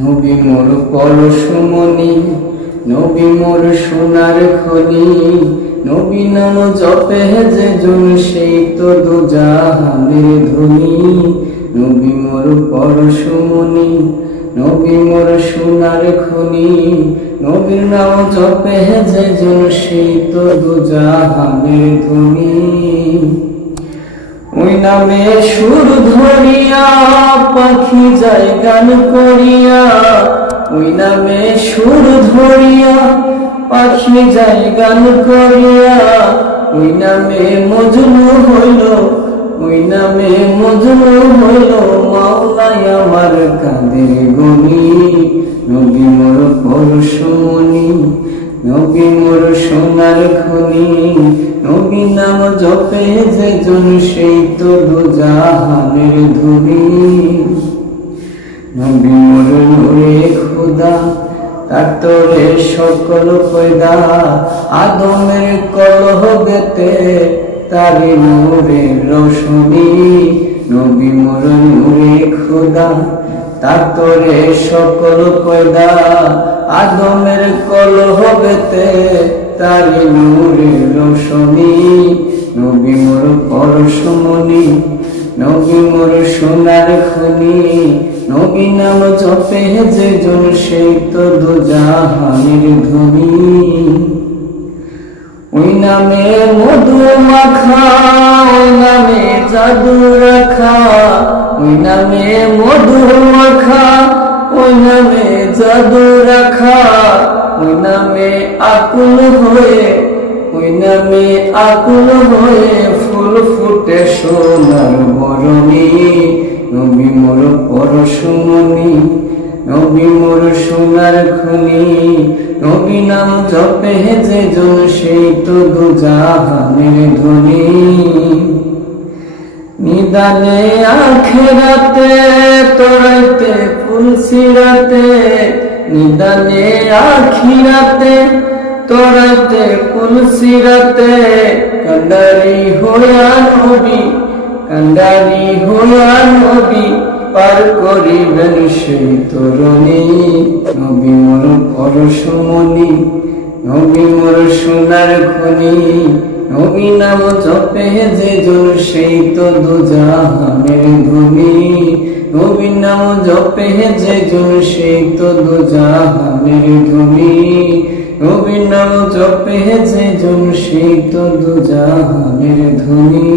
নবী মোর পরশমণি, নবী মোর সোনার খনি, নবী নাম জপে যে জন সেই তো দুজাহানের ধনী। নবী মোর পরশমণি, নবী মোর সোনার খনি, নবীর নাম জপে যে জন সেই তো দুজাহানের ধনী। ওই নামে সুর ধরিয়া পাখি যায় গান করিয়া, ওই নামে সুর ধরিয়া পাখি যায় গান করিয়া, ওই নামে মজনু হইল, ওই নামে মজনু হইল মাওলাই আমার কাঁদের গনি। নবী মোর পরশমণি, নবী মোর সোনার খনি, নবী নাম জপে যে জন সেই তো দুজাহানের ধনী। নবী মোর নূরে খোদা, তার তোরে সকল পয়দা, আদমের কলহ গেতে তারি নূরে রোশনী। নবী মোর নূরে খোদা, তার তোরে সকল পয়দা, আদমের কলহ গেতে তারি নূরে রোশনী। নবী মোর পরশমণি, নবী মোর সোনার খনি, নবী নাম জপে যে জন সেই তো দুজাহানের ধনী। ওই নামে মধু মাখা, ওই নামে জাদু রাখা, ওই নামে মধু মাখা, ওই নামে জাদু রাখা, ওই নামে আকুল হয়ে, ওই নামে আকুল হয়ে ফুল ফুটে সোনার বরণী। নবী মোর পরশমণি, নবী মোর সোনার খনি, নবী নাম জপে যে জন সেই তো দুজাহানের ধনী। নিদানে আখেরাতে তোরাইতে ফুলসিরাতে, নিদানে আখিরাতে তোরাইতে ফুলসিরাতে, কান্ডারি হইয়া নবী, কান্ডারি হইয়া নবী পার করিবেন সেই তরণী। নবী মোর পরশমণি, নবী মোর সোনার খনি, নবী নাম জপে যে জন সেই তো দুজাহানের ধনী। নবী নাম জপে যে জন সেই তো দুজাহানের ধনী। নবী নাম জপে যে জন সেই তো দুজাহানের ধনী।